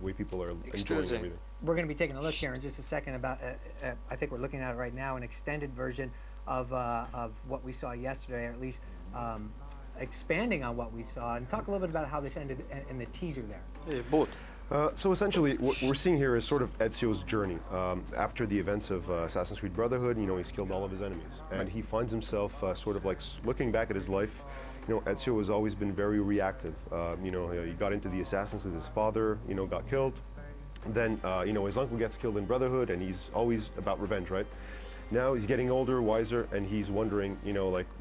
way people are enjoying everything. We're going to be taking a look here in just a second about, I think we're looking at it right now, an extended version of what we saw yesterday, or at least expanding on what we saw, and talk a little bit about how this ended in the teaser there. Both. So essentially, what we're seeing here is sort of Ezio's journey. After the events of Assassin's Creed Brotherhood, he's killed all of his enemies. And he finds himself sort of like looking back at his life. Ezio has always been very reactive. He got into the Assassins because his father, got killed. Then, his uncle gets killed in Brotherhood, and he's always about revenge, right? Now he's getting older, wiser, and he's wondering,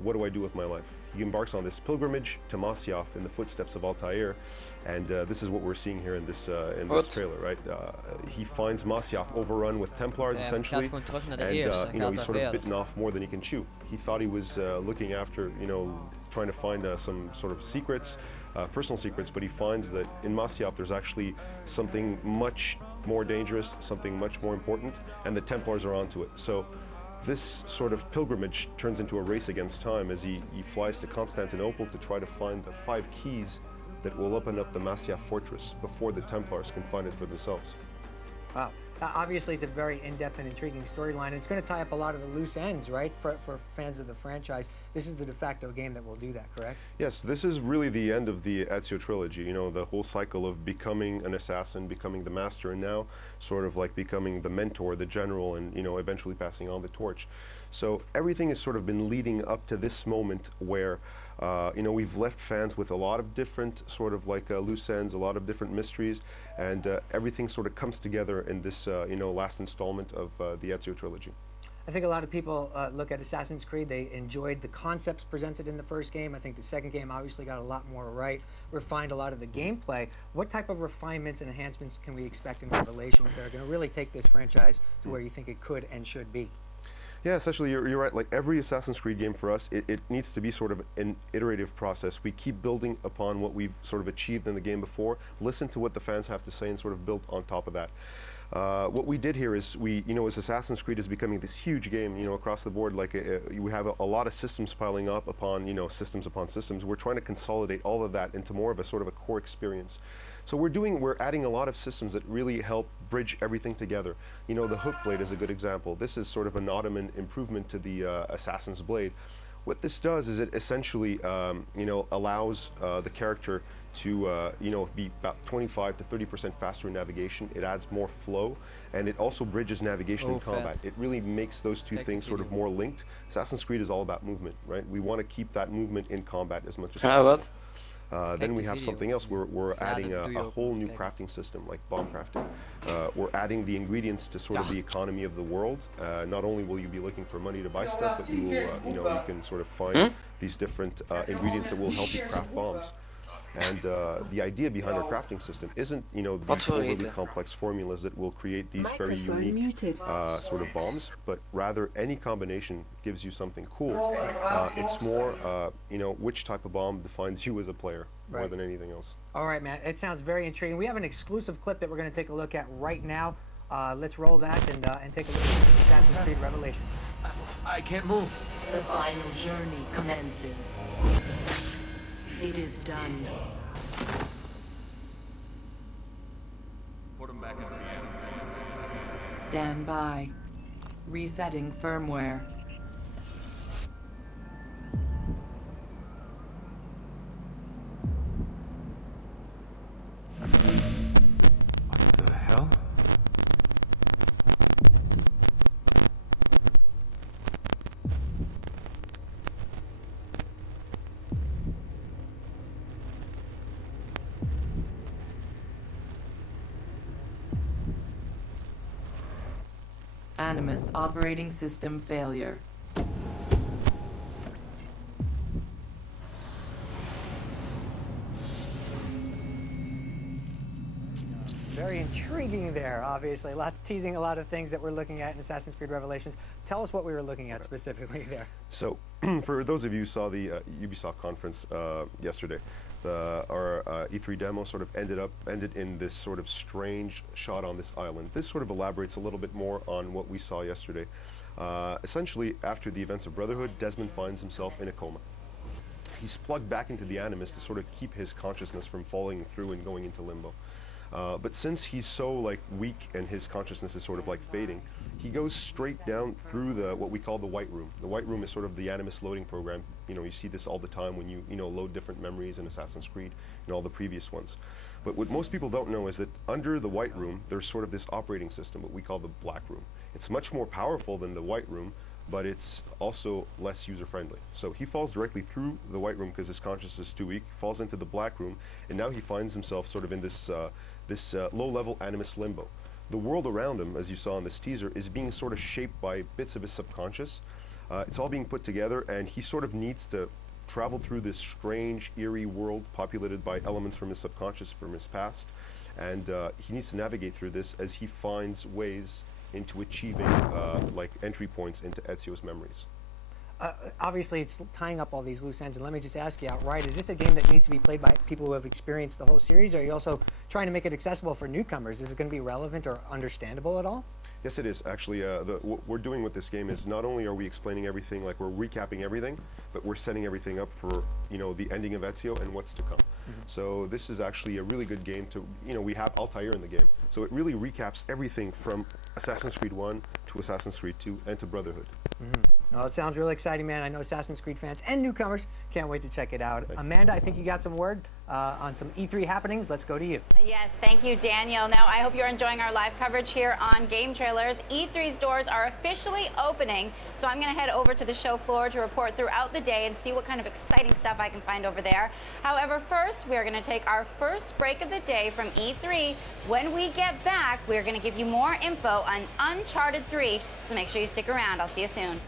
what do I do with my life? He embarks on this pilgrimage to Masyaf in the footsteps of Altair, and this is what we're seeing here in this trailer, right? He finds Masyaf overrun with Templars, essentially, and he's sort of bitten off more than he can chew. He thought he was looking after, trying to find some sort of secrets, personal secrets, but he finds that in Masyaf there's actually something much more dangerous, something much more important, and the Templars are onto it. So this sort of pilgrimage turns into a race against time as he flies to Constantinople to try to find the 5 keys that will open up the Masyaf fortress before the Templars can find it for themselves. Wow. Obviously, it's a very in-depth and intriguing storyline, and it's going to tie up a lot of the loose ends, right, for fans of the franchise. This is the de facto game that will do that, correct? Yes, this is really the end of the Ezio trilogy, the whole cycle of becoming an assassin, becoming the master, and now sort of like becoming the mentor, the general, and, eventually passing on the torch. So everything has sort of been leading up to this moment where we've left fans with a lot of different sort of like loose ends, a lot of different mysteries, and everything sort of comes together in this last installment of the Ezio trilogy. I think a lot of people look at Assassin's Creed, they enjoyed the concepts presented in the first game. I think the second game obviously got a lot more right, refined a lot of the gameplay. What type of refinements and enhancements can we expect in Revelations that are going to really take this franchise to where you think it could and should be? Yeah, essentially, you're right. Like every Assassin's Creed game for us, it needs to be sort of an iterative process. We keep building upon what we've sort of achieved in the game before, listen to what the fans have to say, and sort of build on top of that. What we did here is as Assassin's Creed is becoming this huge game, across the board, like we have a lot of systems piling up upon, systems upon systems. We're trying to consolidate all of that into more of a sort of a core experience. So we're adding a lot of systems that really help bridge everything together. The hook blade is a good example. This is sort of an Ottoman improvement to the Assassin's Blade. What this does is it essentially, allows the character to, be about 25 to 30% faster in navigation. It adds more flow, and it also bridges navigation and combat. It really makes those two things sort of more linked. Assassin's Creed is all about movement, right? We want to keep that movement in combat as much as possible. Then we have something else. We're adding a whole new crafting system, like bomb crafting. We're adding the ingredients to sort of the economy of the world. Not only will you be looking for money to buy stuff, but you will, you can sort of find these different ingredients that will help you craft bombs. And the idea behind our crafting system isn't, these overly complex formulas that will create these very unique sort of bombs, but rather any combination gives you something cool. It's more, which type of bomb defines you as a player more than anything else. All right, man. It sounds very intriguing. We have an exclusive clip that we're going to take a look at right now. Let's roll that and take a look at Assassin's Creed Revelations. I can't move. The final journey commences. It is done. Put him back into the animal. Stand by. Resetting firmware. What the hell? Animus operating system failure. Very intriguing there, obviously. Teasing a lot of things that we're looking at in Assassin's Creed Revelations. Tell us what we were looking at specifically there. So, for those of you who saw the Ubisoft conference yesterday, our E3 demo sort of ended in this sort of strange shot on this island. This sort of elaborates a little bit more on what we saw yesterday. Essentially, after the events of Brotherhood, Desmond finds himself in a coma. He's plugged back into the Animus to sort of keep his consciousness from falling through and going into limbo. But since he's so like weak and his consciousness is sort of like fading, he goes straight down through the what we call the White Room. The White Room is sort of the Animus loading program. You know, you see this all the time when you load different memories in Assassin's Creed and all the previous ones. But what most people don't know is that under the White Room, there's sort of this operating system, what we call the Black Room. It's much more powerful than the White Room, but it's also less user-friendly. So he falls directly through the White Room because his consciousness is too weak, falls into the Black Room, and now he finds himself sort of in this low-level Animus limbo. The world around him, as you saw in this teaser, is being sort of shaped by bits of his subconscious. It's all being put together, and he sort of needs to travel through this strange, eerie world populated by elements from his subconscious, from his past, and he needs to navigate through this as he finds ways into achieving like entry points into Ezio's memories. Obviously, it's tying up all these loose ends, and let me just ask you outright, is this a game that needs to be played by people who have experienced the whole series, or are you also trying to make it accessible for newcomers? Is it going to be relevant or understandable at all? Yes, it is. Actually, what we're doing with this game is not only are we explaining everything, like we're recapping everything, but we're setting everything up for, the ending of Ezio and what's to come. So this is actually a really good game to, we have Altair in the game. So it really recaps everything from Assassin's Creed 1 to Assassin's Creed 2 and to Brotherhood. Well, it sounds really exciting, man. I know Assassin's Creed fans and newcomers can't wait to check it out. Amanda, I think you got some word on some E3 happenings. Let's go to you. Yes, thank you, Daniel. Now, I hope you're enjoying our live coverage here on Game Trailers. E3's doors are officially opening, so I'm going to head over to the show floor to report throughout the day and see what kind of exciting stuff I can find over there. However, first, we're going to take our first break of the day from E3. When we get back, we're going to give you more info on Uncharted 3, so make sure you stick around. I'll see you soon.